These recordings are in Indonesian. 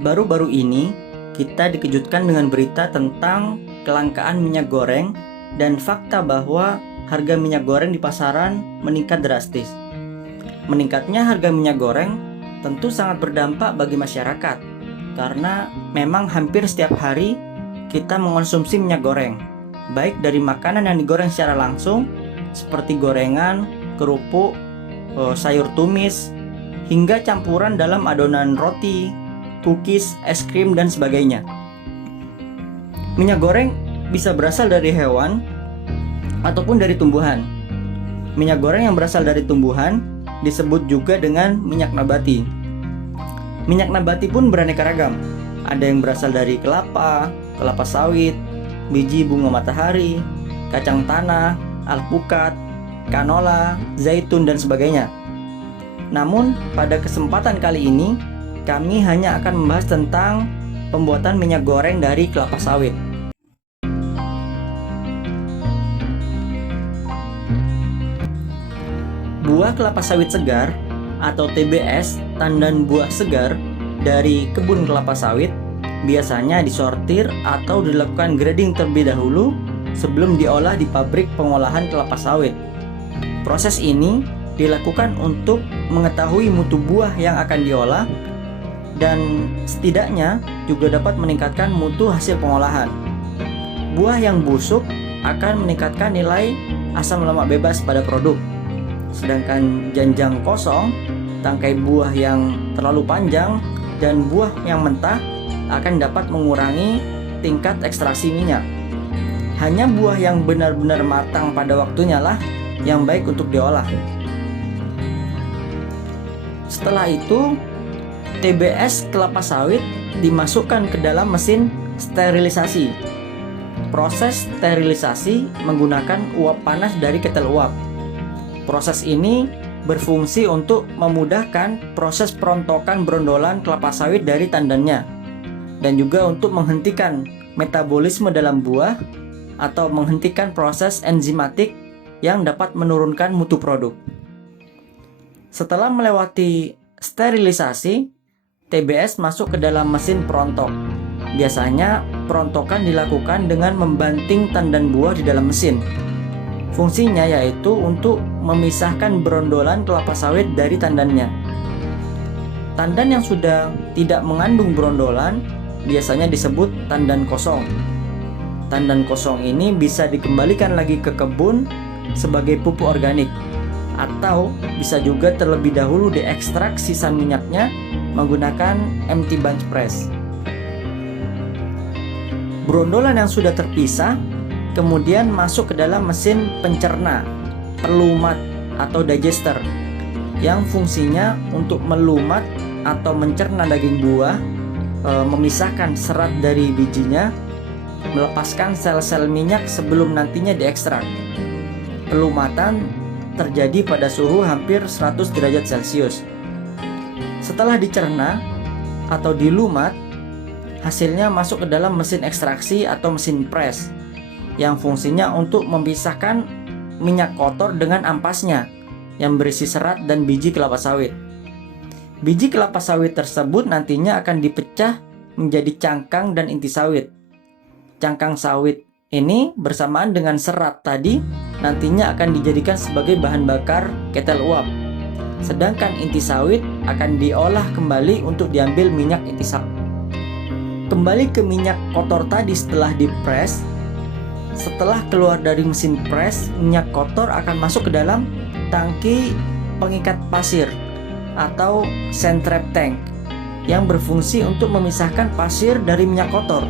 Baru-baru ini, kita dikejutkan dengan berita tentang kelangkaan minyak goreng dan fakta bahwa harga minyak goreng di pasaran meningkat drastis. Meningkatnya harga minyak goreng tentu sangat berdampak bagi masyarakat, karena memang hampir setiap hari kita mengonsumsi minyak goreng, baik dari makanan yang digoreng secara langsung, seperti gorengan, kerupuk, sayur tumis, hingga campuran dalam adonan roti, cookies, es krim, dan sebagainya. Minyak goreng bisa berasal dari hewan ataupun dari tumbuhan. Minyak goreng yang berasal dari tumbuhan disebut juga dengan minyak nabati. Minyak nabati pun beraneka ragam. Ada yang berasal dari kelapa, kelapa sawit, biji bunga matahari, kacang tanah, alpukat, kanola, zaitun, dan sebagainya. Namun, pada kesempatan kali ini, kami hanya akan membahas tentang pembuatan minyak goreng dari kelapa sawit. Buah kelapa sawit segar atau TBS, tandan buah segar dari kebun kelapa sawit, biasanya disortir atau dilakukan grading terlebih dahulu sebelum diolah di pabrik pengolahan kelapa sawit. Proses ini dilakukan untuk mengetahui mutu buah yang akan diolah dan setidaknya juga dapat meningkatkan mutu hasil pengolahan. Buah yang busuk akan meningkatkan nilai asam lemak bebas pada produk. Sedangkan janjang kosong, tangkai buah yang terlalu panjang, dan buah yang mentah akan dapat mengurangi tingkat ekstraksi minyak. Hanya buah yang benar-benar matang pada waktunya lah yang baik untuk diolah. Setelah itu, TBS kelapa sawit dimasukkan ke dalam mesin sterilisasi. Proses sterilisasi menggunakan uap panas dari ketel uap. Proses ini berfungsi untuk memudahkan proses perontokan brondolan kelapa sawit dari tandannya, dan juga untuk menghentikan metabolisme dalam buah atau menghentikan proses enzimatik yang dapat menurunkan mutu produk. Setelah melewati sterilisasi, TBS masuk ke dalam mesin perontok. Biasanya perontokan dilakukan dengan membanting tandan buah di dalam mesin. Fungsinya yaitu untuk memisahkan brondolan kelapa sawit dari tandannya. Tandan yang sudah tidak mengandung brondolan biasanya disebut tandan kosong. Tandan kosong ini bisa dikembalikan lagi ke kebun sebagai pupuk organik, atau bisa juga terlebih dahulu diekstrak sisa minyaknya menggunakan empty bunch press. Brondolan yang sudah terpisah kemudian masuk ke dalam mesin pencerna, pelumat atau digester, yang fungsinya untuk melumat atau mencerna daging buah, memisahkan serat dari bijinya, melepaskan sel-sel minyak sebelum nantinya diekstrak. Pelumatan terjadi pada suhu hampir 100 derajat Celcius. Setelah dicerna atau dilumat, hasilnya masuk ke dalam mesin ekstraksi atau mesin press, yang fungsinya untuk memisahkan minyak kotor dengan ampasnya yang berisi serat dan biji kelapa sawit. Biji kelapa sawit tersebut nantinya akan dipecah menjadi cangkang dan inti sawit. Cangkang sawit ini bersamaan dengan serat tadi nantinya akan dijadikan sebagai bahan bakar ketel uap. Sedangkan inti sawit akan diolah kembali untuk diambil minyak inti sawit. Kembali ke minyak kotor tadi setelah dipres. Setelah keluar dari mesin press, minyak kotor akan masuk ke dalam tangki pengikat pasir atau sand trap tank yang berfungsi untuk memisahkan pasir dari minyak kotor.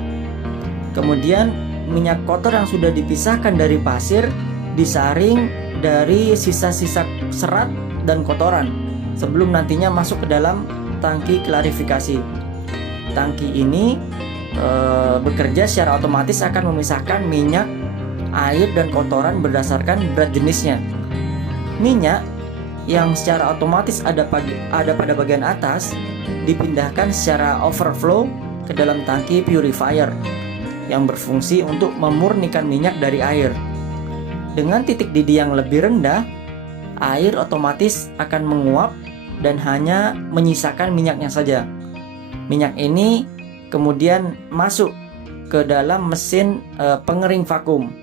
Kemudian minyak kotor yang sudah dipisahkan dari pasir disaring dari sisa-sisa serat dan kotoran sebelum nantinya masuk ke dalam tangki klarifikasi. Tangki ini bekerja secara otomatis akan memisahkan minyak, air, dan kotoran berdasarkan berat jenisnya. Minyak yang secara otomatis ada pada bagian atas dipindahkan secara overflow ke dalam tangki purifier yang berfungsi untuk memurnikan minyak dari air. Dengan titik didih yang lebih rendah, air otomatis akan menguap dan hanya menyisakan minyaknya saja. Minyak ini kemudian masuk ke dalam mesin pengering vakum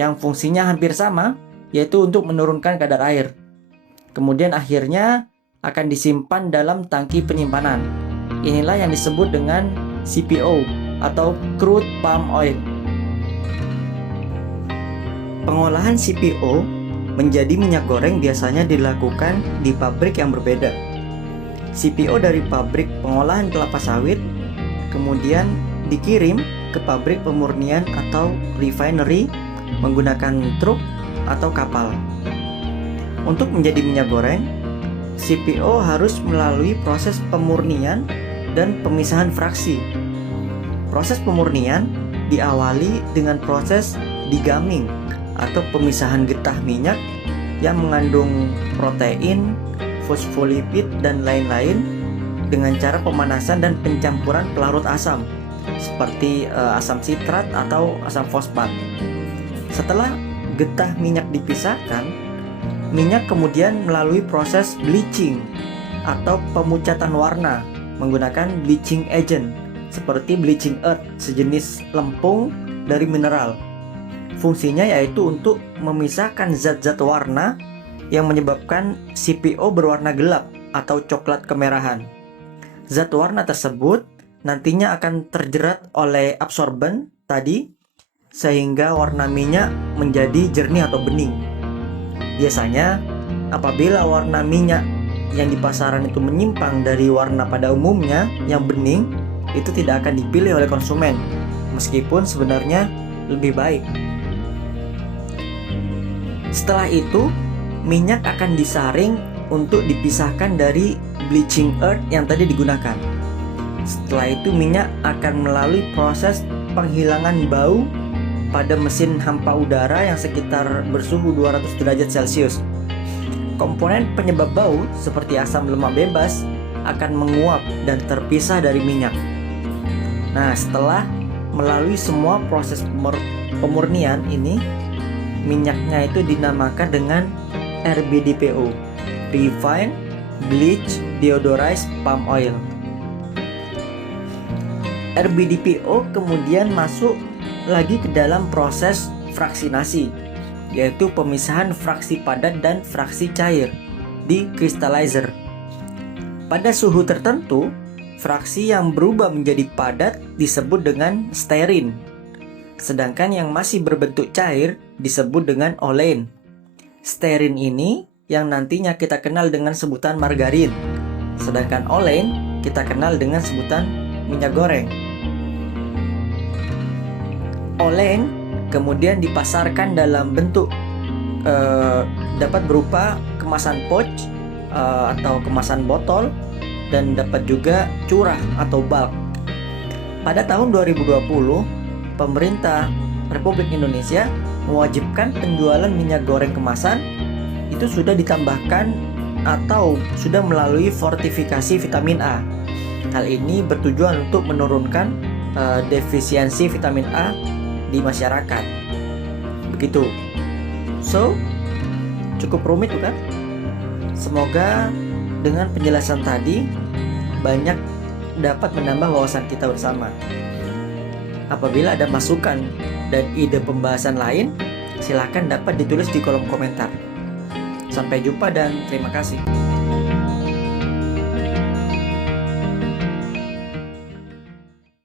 yang fungsinya hampir sama, yaitu untuk menurunkan kadar air. Kemudian akhirnya akan disimpan dalam tangki penyimpanan. Inilah yang disebut dengan CPO atau crude palm oil. Pengolahan CPO menjadi minyak goreng biasanya dilakukan di pabrik yang berbeda. CPO dari pabrik pengolahan kelapa sawit kemudian dikirim ke pabrik pemurnian atau refinery menggunakan truk atau kapal. Untuk menjadi minyak goreng, CPO harus melalui proses pemurnian dan pemisahan fraksi. Proses pemurnian diawali dengan proses degumming atau pemisahan getah minyak yang mengandung protein, fosfolipid, dan lain-lain dengan cara pemanasan dan pencampuran pelarut asam seperti asam sitrat atau asam fosfat. Setelah getah minyak dipisahkan, minyak kemudian melalui proses bleaching atau pemucatan warna menggunakan bleaching agent seperti bleaching earth, sejenis lempung dari mineral. Fungsinya yaitu untuk memisahkan zat-zat warna yang menyebabkan CPO berwarna gelap atau coklat kemerahan. Zat warna tersebut nantinya akan terjerat oleh absorben tadi sehingga warna minyak menjadi jernih atau bening. Biasanya, apabila warna minyak yang di pasaran itu menyimpang dari warna pada umumnya yang bening, itu tidak akan dipilih oleh konsumen, meskipun sebenarnya lebih baik. Setelah itu, minyak akan disaring untuk dipisahkan dari bleaching earth yang tadi digunakan. Setelah itu, minyak akan melalui proses penghilangan bau pada mesin hampa udara yang sekitar bersuhu 200 derajat Celcius. Komponen penyebab bau seperti asam lemak bebas akan menguap dan terpisah dari minyak. Nah, setelah melalui semua proses pemurnian ini, minyaknya itu dinamakan dengan RBDPO, Refined Bleach Deodorized Palm Oil. RBDPO kemudian masuk lagi ke dalam proses fraksinasi, yaitu pemisahan fraksi padat dan fraksi cair di crystallizer. Pada suhu tertentu, fraksi yang berubah menjadi padat disebut dengan stearin, sedangkan yang masih berbentuk cair disebut dengan olein. Stearin ini yang nantinya kita kenal dengan sebutan margarin, sedangkan olein kita kenal dengan sebutan minyak goreng. Olein kemudian dipasarkan dalam bentuk dapat berupa kemasan pouch atau kemasan botol dan dapat juga curah atau bulk. Pada tahun 2020, pemerintah Republik Indonesia mewajibkan penjualan minyak goreng kemasan itu sudah ditambahkan atau sudah melalui fortifikasi vitamin A. Hal ini bertujuan untuk menurunkan defisiensi vitamin A di masyarakat. Begitu. So, cukup rumit bukan? Semoga dengan penjelasan tadi banyak dapat menambah wawasan kita bersama. Apabila ada masukan dan ide pembahasan lain, silakan dapat ditulis di kolom komentar. Sampai jumpa dan terima kasih.